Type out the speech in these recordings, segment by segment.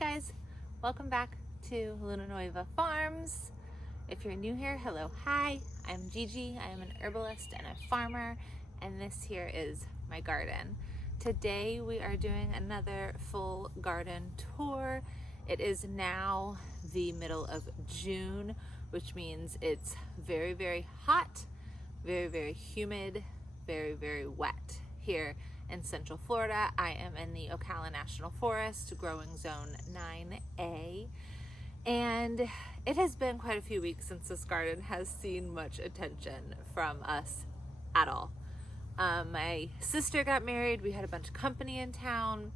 guys, welcome back to Luna Nueva Farms. If you're new here, hello, hi, I'm Gigi. I am an herbalist and a farmer, and this here is my garden. Today we are doing another full garden tour. It is now the middle of June, which means it's very, very hot, very, very humid, very, very wet here in Central Florida. I am in the Ocala National Forest, growing zone 9A, and it has been quite a few weeks since this garden has seen much attention from us at all. My sister got married, we had a bunch of company in town,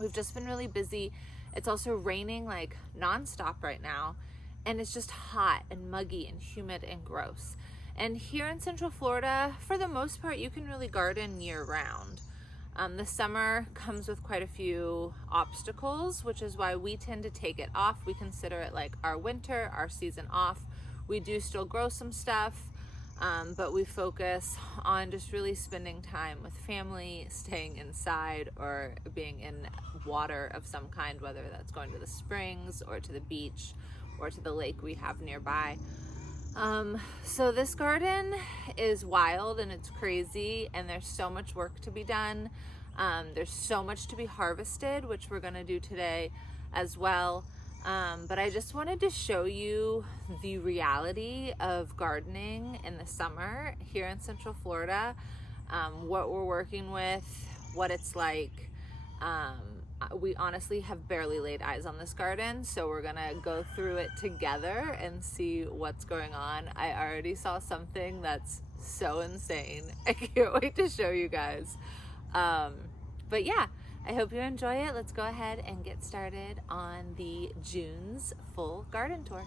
we've just been really busy. It's also raining like nonstop right now, and it's just hot and muggy and humid and gross. And here in Central Florida, for the most part, you can really garden year round. The summer comes with quite a few obstacles, which is why we tend to take it off. We consider it like our winter, our season off. We do still grow some stuff, but we focus on just really spending time with family, staying inside, or being in water of some kind, whether that's going to the springs or to the beach or to the lake we have nearby. So this garden is wild and it's crazy, and there's so much work to be done. There's so much to be harvested, which we're gonna do today as well. But I just wanted to show you the reality of gardening in the summer here in Central Florida, what we're working with, what it's like. We honestly have barely laid eyes on this garden, so we're gonna go through it together and see what's going on. I already saw something that's so insane. I can't wait to show you guys. But yeah, I hope you enjoy it. Let's go ahead and get started on the June's full garden tour.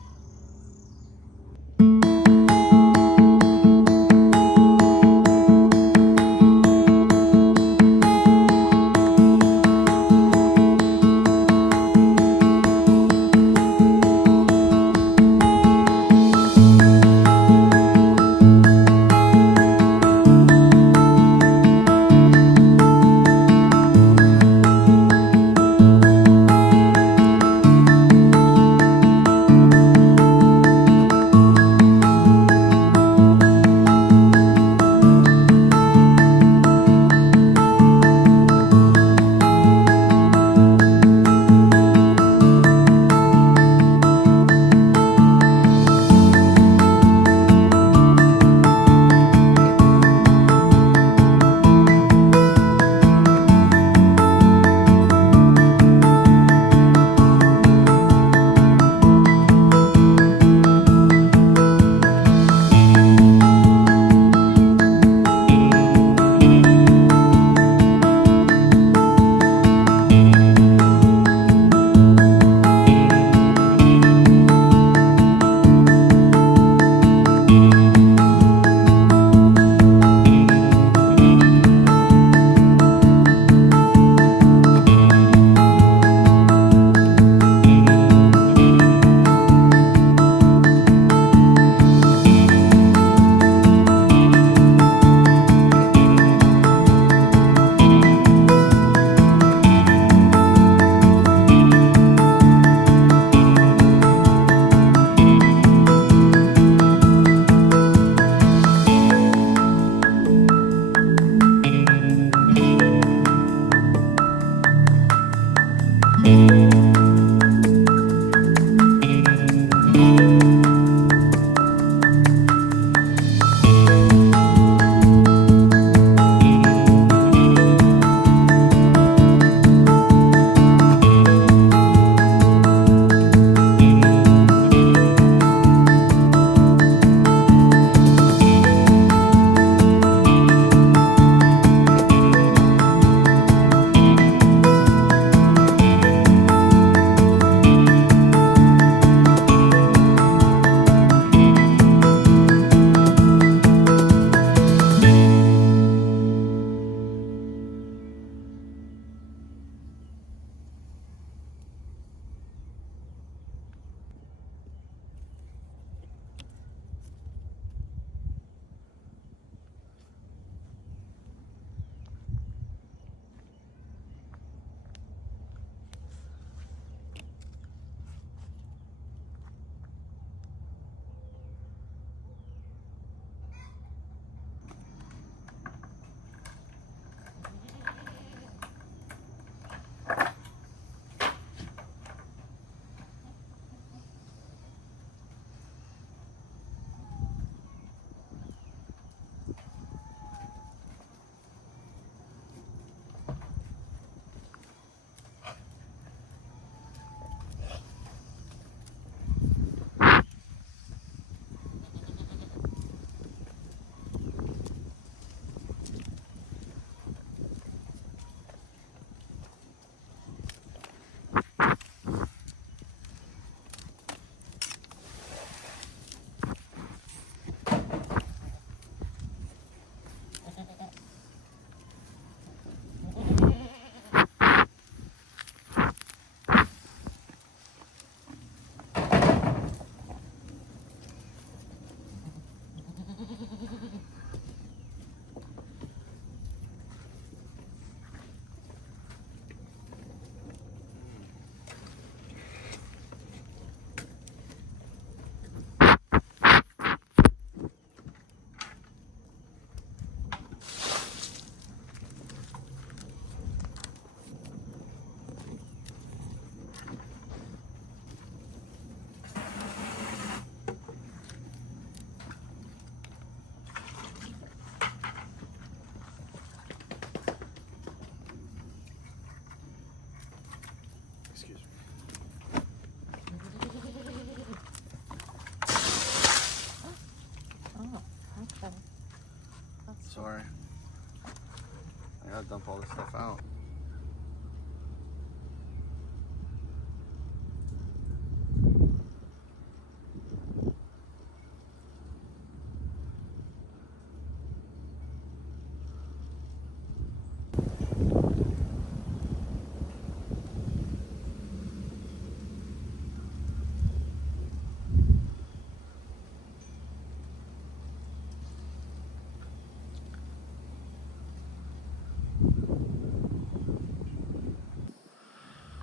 dump all this stuff out.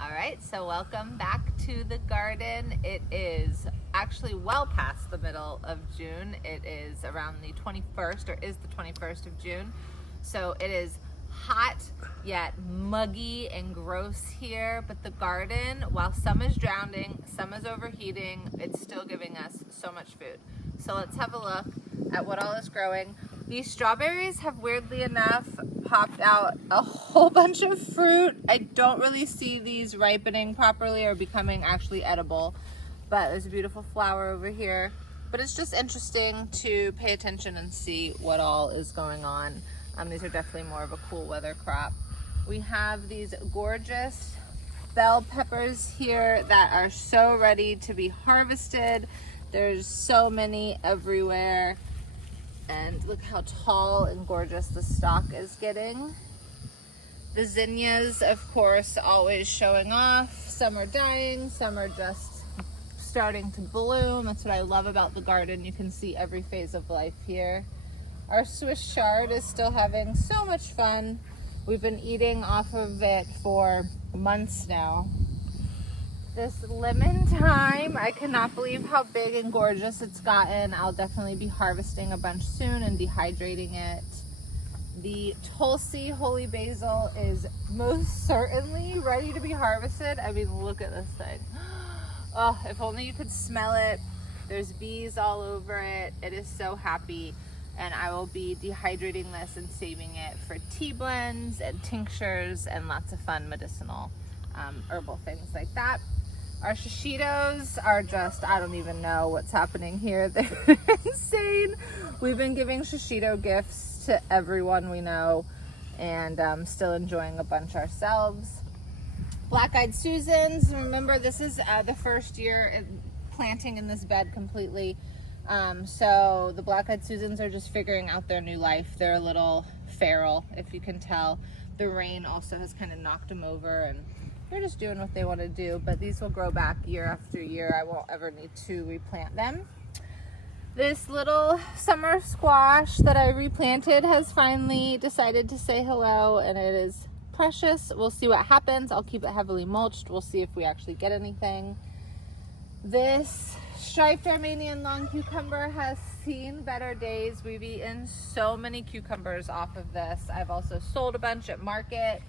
Alright, so welcome back to the garden. It is actually well past the middle of June. It is around the 21st, or is the 21st of June. So it is hot yet muggy and gross here, but the garden, while some is drowning, some is overheating, it's still giving us so much food. So let's have a look at what all is growing. These strawberries have, weirdly enough, popped out a whole bunch of fruit. I don't really see these ripening properly or becoming actually edible, but there's a beautiful flower over here. But it's just interesting to pay attention and see what all is going on. These are definitely more of a cool weather crop. We have these gorgeous bell peppers here that are so ready to be harvested. There's so many everywhere. And look how tall and gorgeous the stalk is getting. The zinnias, of course, always showing off. Some are dying, some are just starting to bloom. That's what I love about the garden. You can see every phase of life here. Our Swiss chard is still having so much fun. We've been eating off of it for months now. This lemon thyme, I cannot believe how big and gorgeous it's gotten. I'll definitely be harvesting a bunch soon and dehydrating it. The Tulsi holy basil is most certainly ready to be harvested. I mean, look at this thing. Oh, if only you could smell it. There's bees all over it. It is so happy. And I will be dehydrating this and saving it for tea blends and tinctures and lots of fun medicinal herbal things like that. Our shishitos are just, I don't even know what's happening here. They're insane. We've been giving shishito gifts to everyone we know and still enjoying a bunch ourselves. Black-eyed Susans, remember this is the first year planting in this bed completely. So the Black-eyed Susans are just figuring out their new life. They're a little feral, if you can tell. The rain also has kind of knocked them over and they're just doing what they want to do, but these will grow back year after year. I won't ever need to replant them. This little summer squash that I replanted has finally decided to say hello, and it is precious. We'll see what happens. I'll keep it heavily mulched. We'll see if we actually get anything. This striped Armenian long cucumber has seen better days. We've eaten so many cucumbers off of this. I've also sold a bunch at market.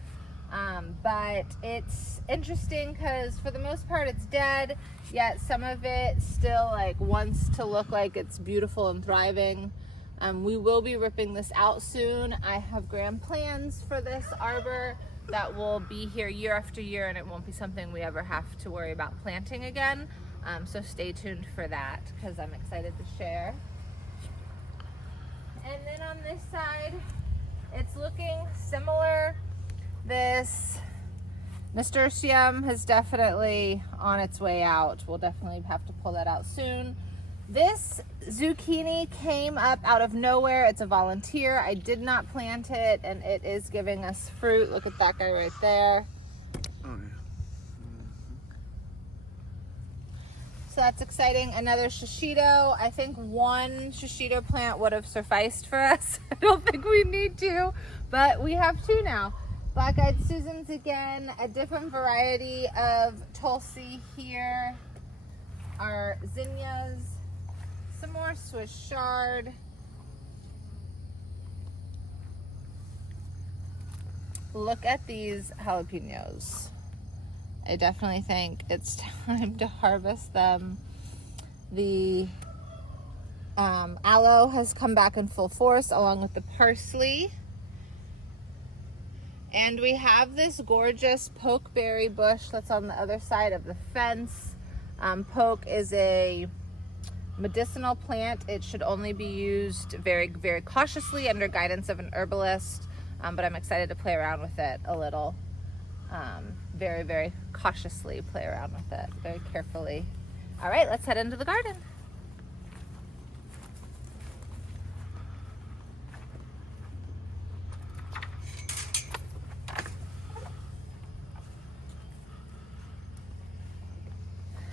But it's interesting because for the most part it's dead, yet some of it still like wants to look like it's beautiful and thriving. We will be ripping this out soon. I have grand plans for this arbor that will be here year after year, and it won't be something we ever have to worry about planting again. So stay tuned for that because I'm excited to share. And then on this side, it's looking similar. This nasturtium is definitely on its way out. We'll definitely have to pull that out soon. This zucchini came up out of nowhere. It's a volunteer. I did not plant it, and it is giving us fruit. Look at that guy right there. Oh, yeah. So that's exciting. Another shishito. I think one shishito plant would have sufficed for us. I don't think we need to, but we have two now. Black-eyed Susans again, a different variety of Tulsi here. Our zinnias, some more Swiss chard. Look at these jalapenos. I definitely think it's time to harvest them. The aloe has come back in full force along with the parsley. And we have this gorgeous pokeberry bush that's on the other side of the fence. Poke is a medicinal plant. It should only be used very, very cautiously under guidance of an herbalist. but I'm excited to play around with it a little. Very, very cautiously play around with it, very carefully. All right, let's head into the garden.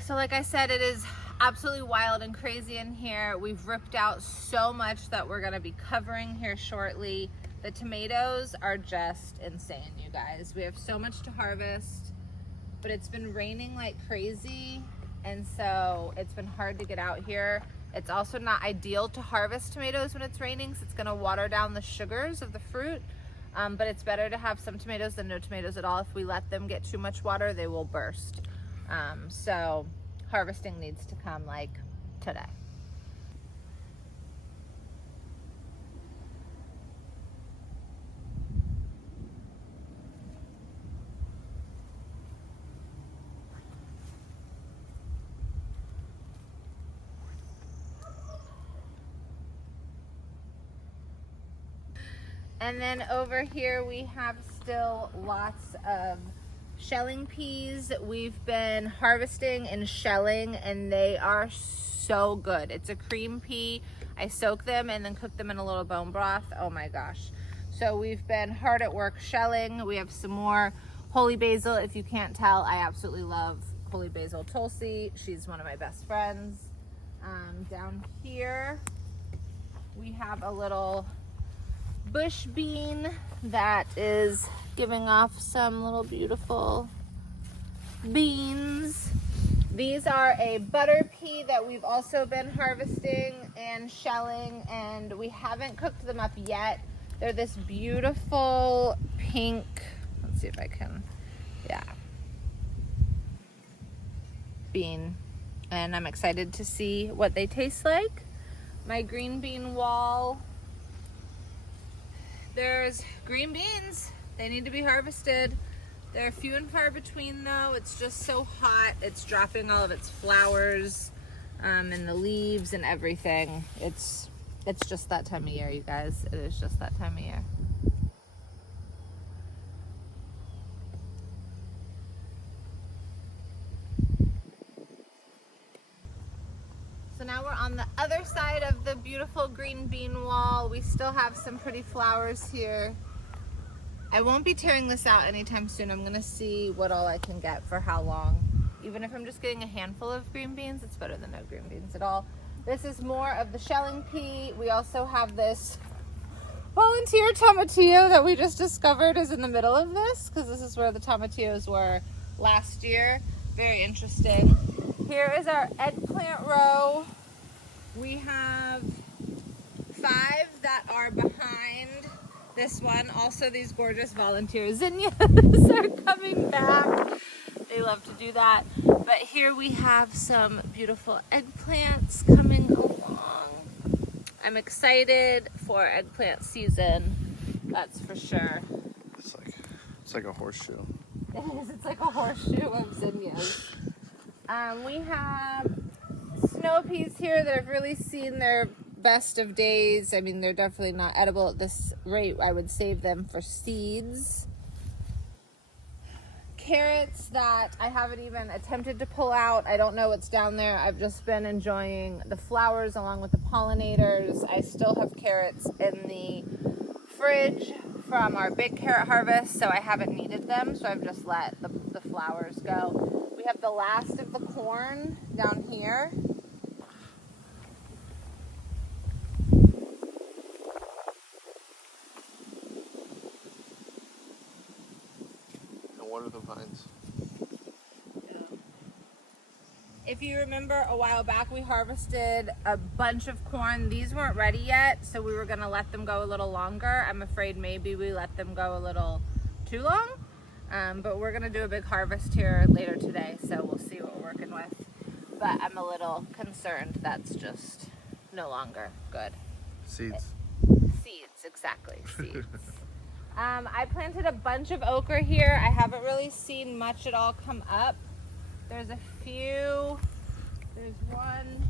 So like I said, it is absolutely wild and crazy in here. We've ripped out so much that we're gonna be covering here shortly. The tomatoes are just insane, you guys. We have so much to harvest, but it's been raining like crazy, and so it's been hard to get out here. It's also not ideal to harvest tomatoes when it's raining, so it's gonna water down the sugars of the fruit. But it's better to have some tomatoes than no tomatoes at all. If we let them get too much water, they will burst. So harvesting needs to come like today. And then over here we have still lots of shelling peas. We've been harvesting and shelling, and they are so good. It's a cream pea. I soak them and then cook them in a little bone broth. Oh my gosh. So we've been hard at work shelling. We have some more holy basil. If you can't tell, I absolutely love holy basil Tulsi. She's one of my best friends. Down here we have a little bush bean that is giving off some little beautiful beans. These are a butter pea that we've also been harvesting and shelling, and we haven't cooked them up yet. They're this beautiful pink, let's see if I can, yeah, bean, and I'm excited to see what they taste like. My green bean wall, there's green beans. They need to be harvested. They're few and far between though. It's just so hot. It's dropping all of its flowers and the leaves and everything. It's just that time of year, you guys. It is just that time of year. So now we're on the other side of the beautiful green bean wall. We still have some pretty flowers here. I won't be tearing this out anytime soon. I'm gonna see what all I can get for how long. Even if I'm just getting a handful of green beans, it's better than no green beans at all. This is more of the shelling pea. We also have this volunteer tomatillo that we just discovered is in the middle of this, because this is where the tomatillos were last year. Very interesting. Here is our eggplant row. We have 5 that are behind this one. Also, these gorgeous volunteer zinnias are coming back. They love to do that. But here we have some beautiful eggplants coming along. I'm excited for eggplant season, that's for sure. It's like a horseshoe. It is, it's like a horseshoe of zinnias. We have snow peas here that have really seen their best of days. I mean, they're definitely not edible at this rate. I would save them for seeds. Carrots that I haven't even attempted to pull out. I don't know what's down there. I've just been enjoying the flowers along with the pollinators. I still have carrots in the fridge from our big carrot harvest, so I haven't needed them, so I've just let the flowers go. We have the last of the corn down here. And what are the vines? If you remember a while back, we harvested a bunch of corn. These weren't ready yet, so we were gonna let them go a little longer. I'm afraid maybe we let them go a little too long, but we're gonna do a big harvest here later today, so we'll see what we're working with. But I'm a little concerned that's just no longer good. Seeds. Seeds, exactly, seeds. I planted a bunch of okra here. I haven't really seen much at all come up. There's a few. There's one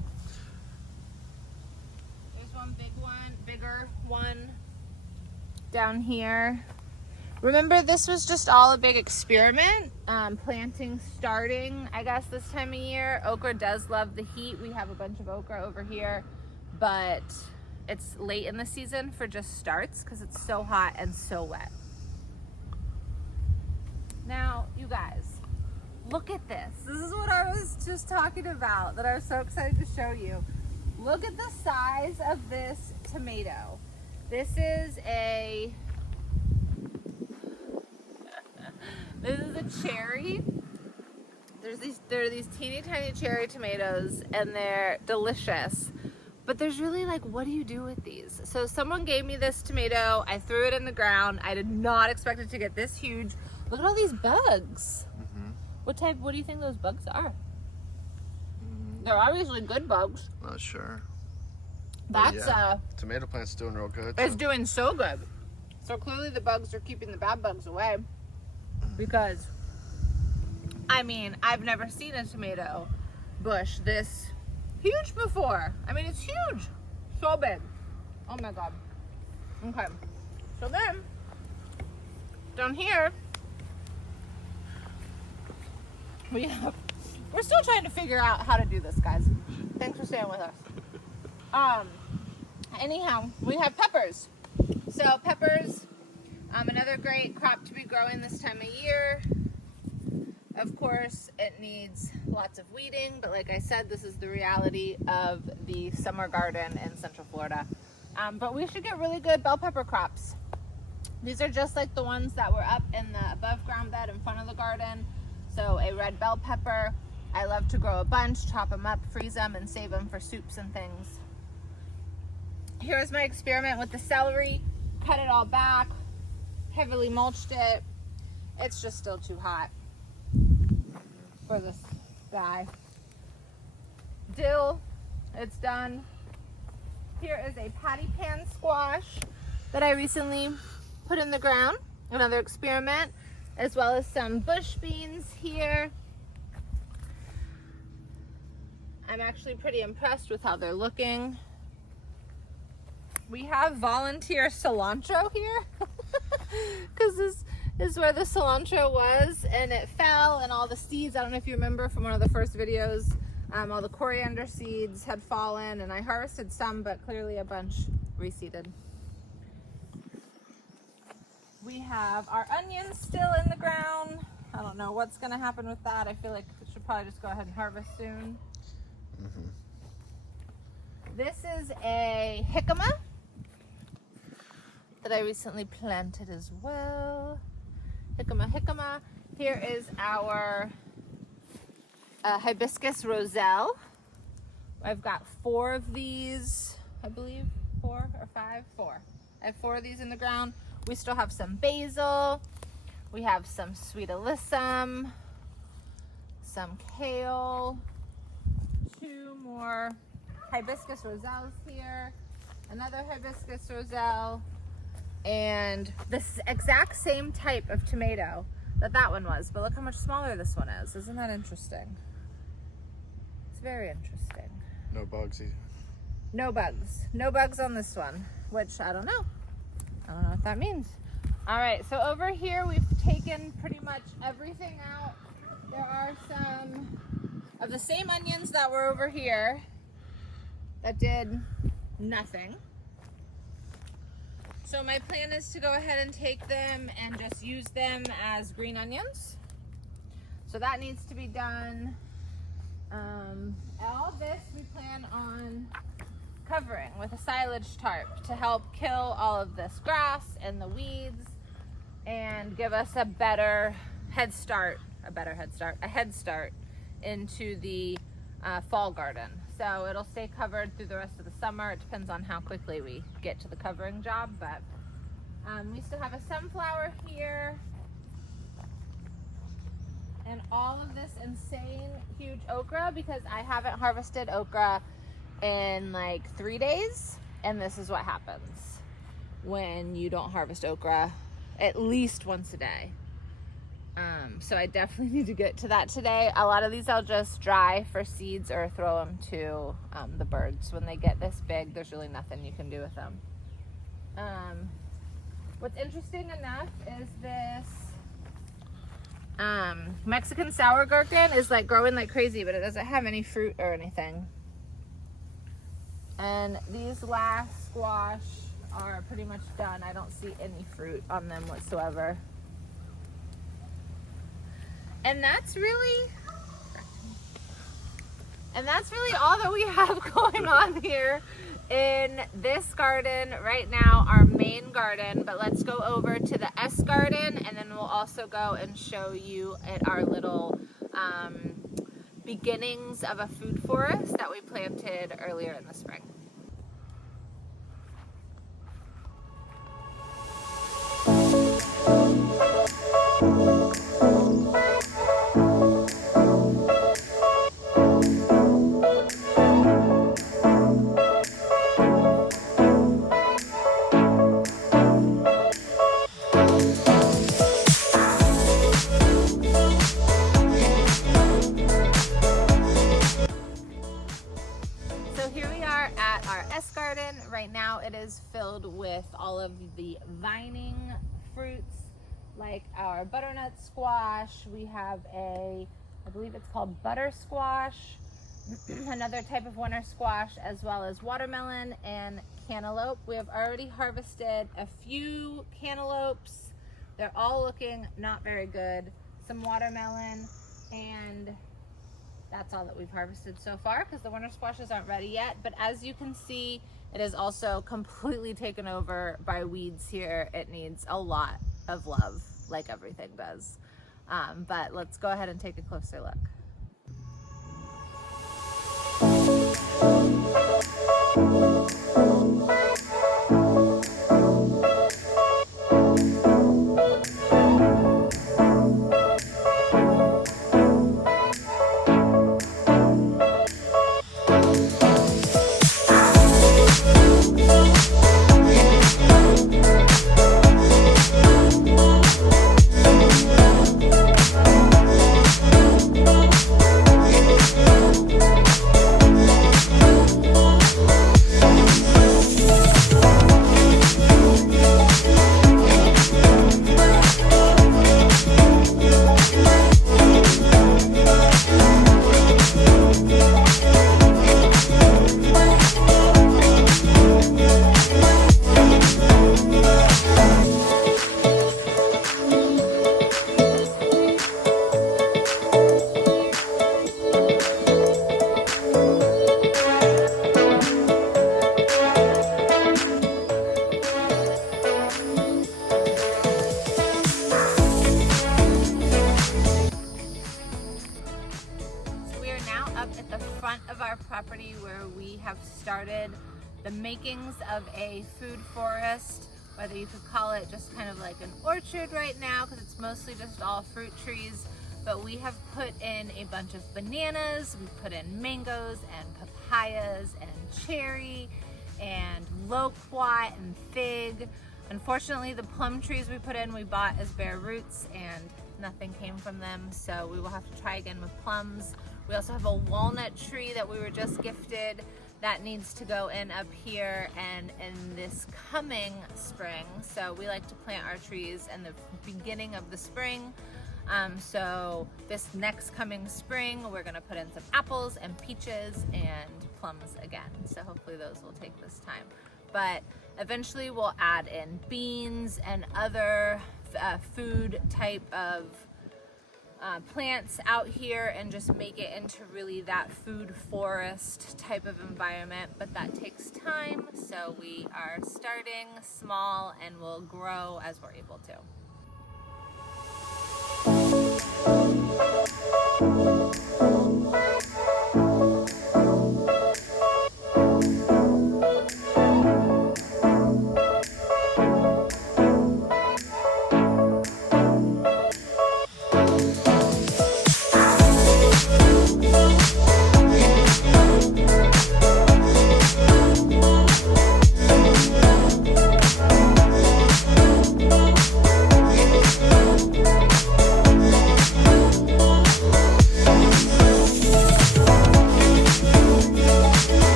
bigger one down here. Remember, this was just all a big experiment. Planting starting, I guess, this time of year. Okra does love the heat. We have a bunch of okra over here, but it's late in the season for just starts because it's so hot and so wet. Now, you guys, look at this. This is what I was just talking about that I was so excited to show you. Look at the size of this tomato. This is a cherry. There are these teeny tiny cherry tomatoes and they're delicious. But there's really like, what do you do with these? So someone gave me this tomato. I threw it in the ground. I did not expect it to get this huge. Look at all these bugs. Mm-hmm. What do you think those bugs are? They're obviously good bugs. Not sure. That's tomato plant's doing real good. It's doing so good. So clearly the bugs are keeping the bad bugs away. Because, I mean, I've never seen a tomato bush this huge before. I mean, it's huge. So big. Oh my God. Okay. So then, down here, we're still trying to figure out how to do this, guys. Thanks for staying with us. Anyhow, we have peppers. So peppers, another great crop to be growing this time of year. Of course, it needs lots of weeding, but like I said, this is the reality of the summer garden in Central Florida. But we should get really good bell pepper crops. These are just like the ones that were up in the above ground bed in front of the garden. So a red bell pepper. I love to grow a bunch, chop them up, freeze them, and save them for soups and things. Here's my experiment with the celery. Cut it all back, heavily mulched it. It's just still too hot for this guy. Dill, it's done. Here is a patty pan squash that I recently put in the ground, another experiment, as well as some bush beans here. I'm actually pretty impressed with how they're looking. We have volunteer cilantro here because this is where the cilantro was and it fell and all the seeds, I don't know if you remember from one of the first videos, all the coriander seeds had fallen and I harvested some, but clearly a bunch reseeded. We have our onions still in the ground. I don't know what's going to happen with that. I feel like we should probably just go ahead and harvest soon. Mm-hmm. This is a jicama that I recently planted as well. Jicama. Here is our hibiscus roselle. I've got 4 of these, I believe, 4 or 5? 4. I have 4 of these in the ground. We still have some basil. We have some sweet alyssum, some kale, 2 more hibiscus roselles here, another hibiscus roselle, and this exact same type of tomato that one was, but look how much smaller this one is. Isn't that interesting? It's very interesting. No bugs either. No bugs. No bugs on this one, which I don't know. I don't know what that means. All right, so over here we've taken pretty much everything out. There are some of the same onions that were over here that did nothing. So my plan is to go ahead and take them and just use them as green onions. So that needs to be done. All this we plan on covering with a silage tarp to help kill all of this grass and the weeds and give us a head start into the fall garden. So it'll stay covered through the rest of the summer. It depends on how quickly we get to the covering job, but we still have a sunflower here and all of this insane huge okra because I haven't harvested okra in like 3 days, and this is what happens when you don't harvest okra at least once a day. So I definitely need to get to that today. A lot of these I'll just dry for seeds or throw them to the birds. When they get this big, there's really nothing you can do with them. What's interesting enough is this Mexican sour gherkin is like growing like crazy, but it doesn't have any fruit or anything. And these last squash are pretty much done. I don't see any fruit on them whatsoever. And that's really all that we have going on here in this garden right now, our main garden. But let's go over to the S garden, and then we'll also go and show you at our little beginnings of a food forest that we planted earlier in the spring. Garden. Right now it is filled with all of the vining fruits like our butternut squash. We have I believe it's called butter squash, another type of winter squash, as well as watermelon and cantaloupe. We have already harvested a few cantaloupes. They're all looking not very good. Some watermelon, and that's all that we've harvested so far because the winter squashes aren't ready yet. But as you can see, it is also completely taken over by weeds here. It needs a lot of love, like everything does. But let's go ahead and take a closer look. Property where we have started the makings of a food forest, whether you could call it just kind of like an orchard right now because it's mostly just all fruit trees, but we have put in a bunch of bananas, we put in mangoes and papayas and cherry and loquat and fig. Unfortunately, the plum trees we put in we bought as bare roots and nothing came from them, so we will have to try again with plums. We also have a walnut tree that we were just gifted that needs to go in up here and in this coming spring. So we like to plant our trees in the beginning of the spring. So this next coming spring, we're gonna put in some apples and peaches and plums again. So hopefully those will take this time. But eventually we'll add in beans and other food type of plants out here and just make it into really that food forest type of environment, but that takes time, so we are starting small and we'll grow as we're able to.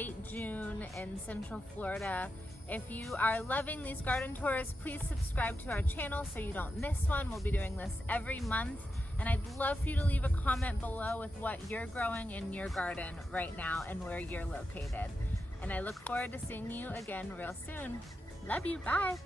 late June in Central Florida. If you are loving these garden tours, please subscribe to our channel so you don't miss one. We'll be doing this every month. And I'd love for you to leave a comment below with what you're growing in your garden right now and where you're located. And I look forward to seeing you again real soon. Love you, bye.